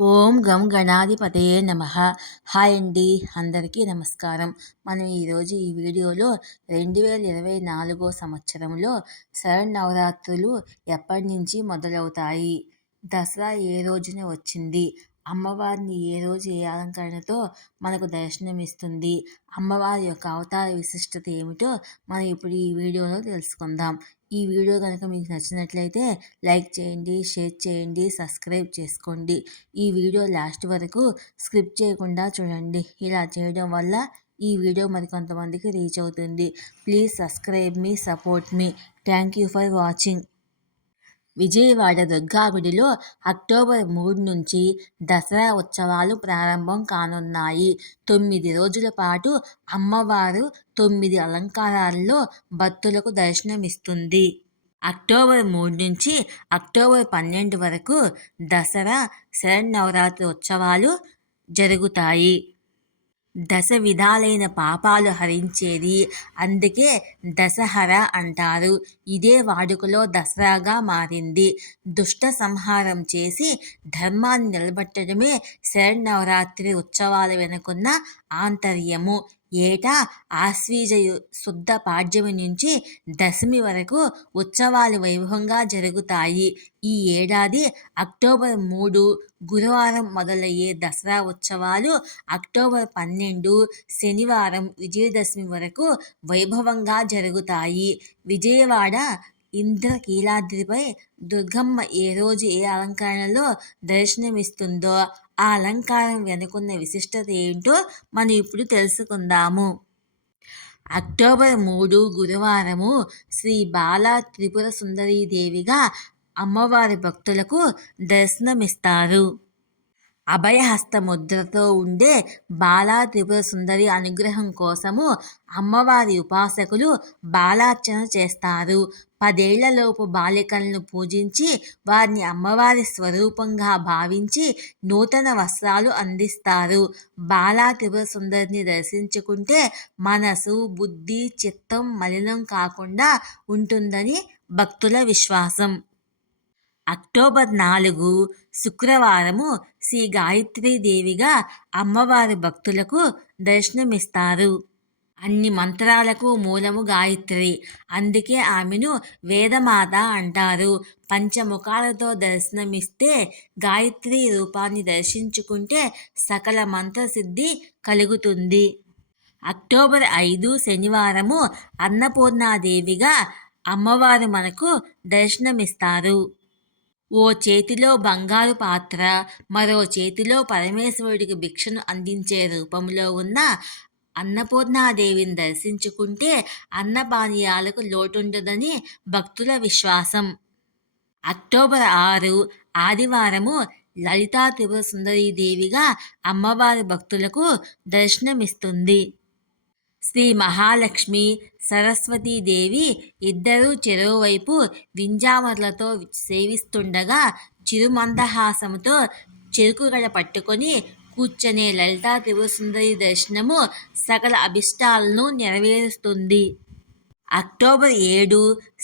ఓం గం గణాధిపతయే నమః. హాయ్ అండి, అందరికీ నమస్కారం. మనం ఈరోజు ఈ వీడియోలో 2024 సంవత్సరంలో శరన్నవరాత్రులు ఎప్పటి నుంచి మొదలవుతాయి, దసరా ఏ రోజున వచ్చింది, అమ్మవారిని ఏ రోజు ఏ అలంకరణతో మనకు దర్శనమిస్తుంది, అమ్మవారి యొక్క అవతార విశిష్టత ఏమిటో మనం ఇప్పుడు ఈ వీడియోలో తెలుసుకుందాం. ఈ వీడియో కనుక మీకు నచ్చినట్లయితే లైక్ చేయండి, షేర్ చేయండి, సబ్స్క్రైబ్ చేసుకోండి. ఈ వీడియో లాస్ట్ వరకు స్కిప్ చేయకుండా చూడండి. ఇలా చేయడం వల్ల ఈ వీడియో మరికొంతమందికి రీచ్ అవుతుంది. Please subscribe me, support me. Thank you for watching. Vijayawada దుర్గాగుడిలో అక్టోబర్ 3 నుంచి దసరా ఉత్సవాలు ప్రారంభం కానున్నాయి. 9 రోజుల పాటు అమ్మవారు 9 అలంకారాల్లో భక్తులకు దర్శనమిస్తుంది. అక్టోబర్ 3 నుంచి అక్టోబర్ 12 వరకు దసరా శరన్నవరాత్రి ఉత్సవాలు జరుగుతాయి. దశ విధాలైన పాపాలు హరించేది, అందుకే దశహర అంటారు. ఇదే వాడుకలో దసరాగా మారింది. దుష్ట సంహారం చేసి ధర్మాన్ని నిలబెట్టడమే శరన్నవరాత్రి ఉత్సవాల వెనుకున్న ఆంతర్యము. ఏటా ఆశ్వీజ శుద్ధ పాడ్యమి నుంచి దశమి వరకు ఉత్సవాలు వైభవంగా జరుగుతాయి. ఈ ఏడాది అక్టోబర్ 3 గురువారం మొదలయ్యే దసరా ఉత్సవాలు అక్టోబర్ 12 శనివారం విజయదశమి వరకు వైభవంగా జరుగుతాయి. విజయవాడ ఇంద్రకీలాద్రిపై దుర్గమ్మ ఏ రోజు ఏ అలంకరణలో దర్శనమిస్తుందో, ఆ అలంకారం వెనుకున్న విశిష్టత ఏంటో మనం ఇప్పుడు తెలుసుకుందాము. అక్టోబర్ 3 గురువారము శ్రీ బాలా త్రిపుర సుందరీదేవిగా అమ్మవారి భక్తులకు దర్శనమిస్తారు. అభయహస్త ముద్రతో ఉండే బాలా త్రిపుర సుందరి అనుగ్రహం కోసము అమ్మవారి ఉపాసకులు బాలార్చన చేస్తారు. 10 ఏళ్లలోపు బాలికలను పూజించి వారిని అమ్మవారి స్వరూపంగా భావించి నూతన వస్త్రాలు అందిస్తారు. బాలా త్రిపుర సుందరిని దర్శించుకుంటే మనసు, బుద్ధి, చిత్తం మలినం కాకుండా ఉంటుందని భక్తుల విశ్వాసం. అక్టోబర్ 4 శుక్రవారము శ్రీ గాయత్రీదేవిగా అమ్మవారి భక్తులకు దర్శనమిస్తారు. అన్ని మంత్రాలకు మూలము గాయత్రి, అందుకే ఆమెను వేదమాత అంటారు. పంచముఖాలతో దర్శనమిస్తే గాయత్రి రూపాన్ని దర్శించుకుంటే సకల మంత్రసిద్ధి కలుగుతుంది. అక్టోబర్ 5 శనివారము అన్నపూర్ణాదేవిగా అమ్మవారు మనకు దర్శనమిస్తారు. ఓ చేతిలో బంగారు పాత్ర, మరో చేతిలో పరమేశ్వరుడికి భిక్షను అందించే రూపంలో ఉన్న అన్నపూర్ణాదేవిని దర్శించుకుంటే అన్నపానీయాలకు లోటుండదని భక్తుల విశ్వాసం. అక్టోబర్ 6 ఆదివారము లలితా త్రిపుర సుందరీదేవిగా అమ్మవారి భక్తులకు దర్శనమిస్తుంది. శ్రీ మహాలక్ష్మి, సరస్వతీదేవి ఇద్దరూ చెరోవైపు వింజామరులతో సేవిస్తుండగా చిరుమందహాసముతో చెరుకుగడ పట్టుకొని కూర్చొనే లలితా త్రిపుర సుందరి దర్శనము సకల అభిష్టాలను నెరవేరుస్తుంది. అక్టోబర్ 7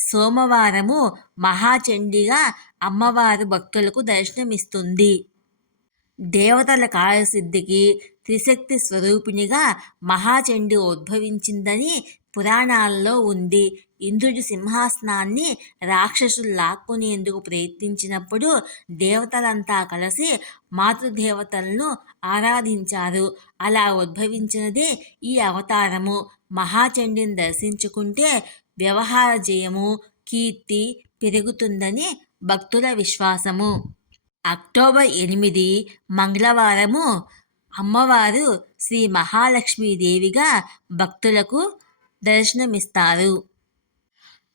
సోమవారము మహాచండిగా అమ్మవారు భక్తులకు దర్శనమిస్తుంది. దేవతల కార్యసిద్ధికి త్రిశక్తి స్వరూపిణిగా మహాచండి ఉద్భవించిందని పురాణాలలో ఉంది. ఇంద్రుడి సింహాసనాన్ని రాక్షసులు లాక్కునేందుకు ప్రయత్నించినప్పుడు దేవతలంతా కలిసి మాతృదేవతలను ఆరాధించారు. అలా ఉద్భవించినదే ఈ అవతారము. మహాచండిని దర్శించుకుంటే వ్యవహార జయము, కీర్తి పెరుగుతుందని భక్తుల విశ్వాసము. అక్టోబర్ 8 మంగళవారము అమ్మవారు శ్రీ మహాలక్ష్మీదేవిగా భక్తులకు దర్శనమిస్తారు.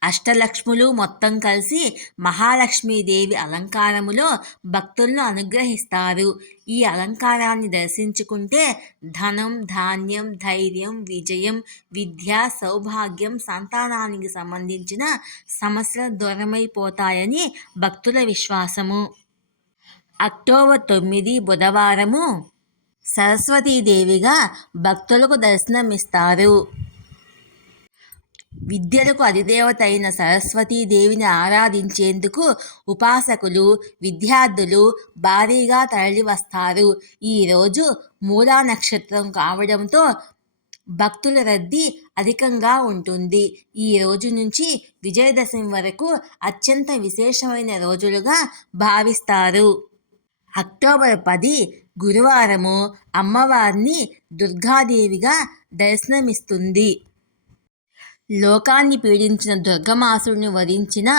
అష్టలక్ష్ములు మొత్తం కలిసి మహాలక్ష్మీదేవి అలంకారములో భక్తులను అనుగ్రహిస్తారు. ఈ అలంకారాన్ని దర్శించుకుంటే ధనం, ధాన్యం, ధైర్యం, విజయం, విద్య, సౌభాగ్యం, సంతానానికి సంబంధించిన సమస్యలు దూరమైపోతాయని భక్తుల విశ్వాసము. అక్టోబర్ 9 బుధవారము సరస్వతీదేవిగా భక్తులకు దర్శనమిస్తారు. విద్యలకు అధిదేవత అయిన సరస్వతీదేవిని ఆరాధించేందుకు ఉపాసకులు, విద్యార్థులు భారీగా తరలివస్తారు. ఈరోజు మూలా నక్షత్రం కావడంతో భక్తుల రద్దీ అధికంగా ఉంటుంది. ఈ రోజు నుంచి విజయదశమి వరకు అత్యంత విశేషమైన రోజులుగా భావిస్తారు. అక్టోబర్ 10 గురువారము అమ్మవారిని దుర్గాదేవిగా దర్శనమిస్తుంది. లోకాన్ని పీడించిన దుర్గమాసుడిని వధించిన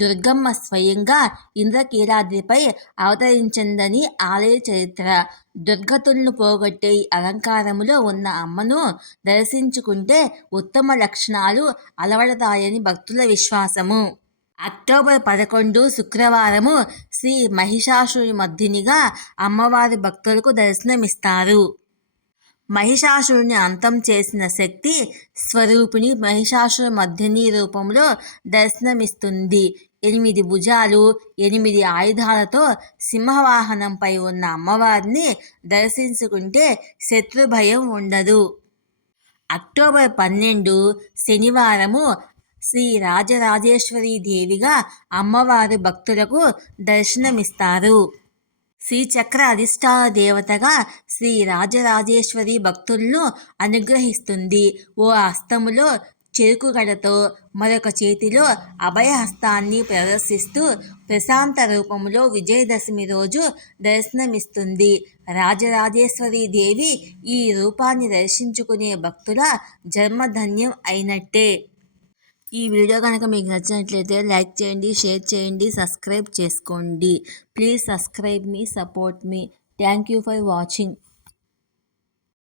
దుర్గమ్మ స్వయంగా ఇంద్రకీలాద్రిపై అవతరించిందని ఆలయ చరిత్ర. దుర్గతులను పోగొట్టే ఈ అలంకారములో ఉన్న అమ్మను దర్శించుకుంటే ఉత్తమ లక్షణాలు అలవడతాయని భక్తుల విశ్వాసము. అక్టోబర్ 11 శుక్రవారము శ్రీ మహిషాసురమర్దినిగా అమ్మవారి భక్తులకు దర్శనమిస్తారు. మహిషాసురుని అంతం చేసిన శక్తి స్వరూపిణి మహిషాసురమర్దిని రూపంలో దర్శనమిస్తుంది. 8 భుజాలు, 8 ఆయుధాలతో సింహవాహనంపై ఉన్న అమ్మవారిని దర్శించుకుంటే శత్రుభయం ఉండదు. అక్టోబర్ 12 శనివారము శ్రీ రాజరాజేశ్వరీ దేవిగా అమ్మవారు భక్తులకు దర్శనమిస్తారు. శ్రీచక్ర అధిష్టాన దేవతగా శ్రీ రాజరాజేశ్వరి భక్తులను అనుగ్రహిస్తుంది. ఓ హస్తములో చెరుకుగడతో మరొక చేతిలో అభయహస్తాన్ని ప్రదర్శిస్తూ ప్రశాంత రూపంలో విజయదశమి రోజు దర్శనమిస్తుంది. రాజరాజేశ్వరి దేవి ఈ రూపాన్ని దర్శించుకునే భక్తుల జన్మధన్యం అయినట్టే. ఈ వీడియో కనుక మీకు నచ్చినట్లయితే లైక్ చేయండి, షేర్ చేయండి, సబ్స్క్రైబ్ చేసుకోండి. Please subscribe me, support me. Thank you for watching.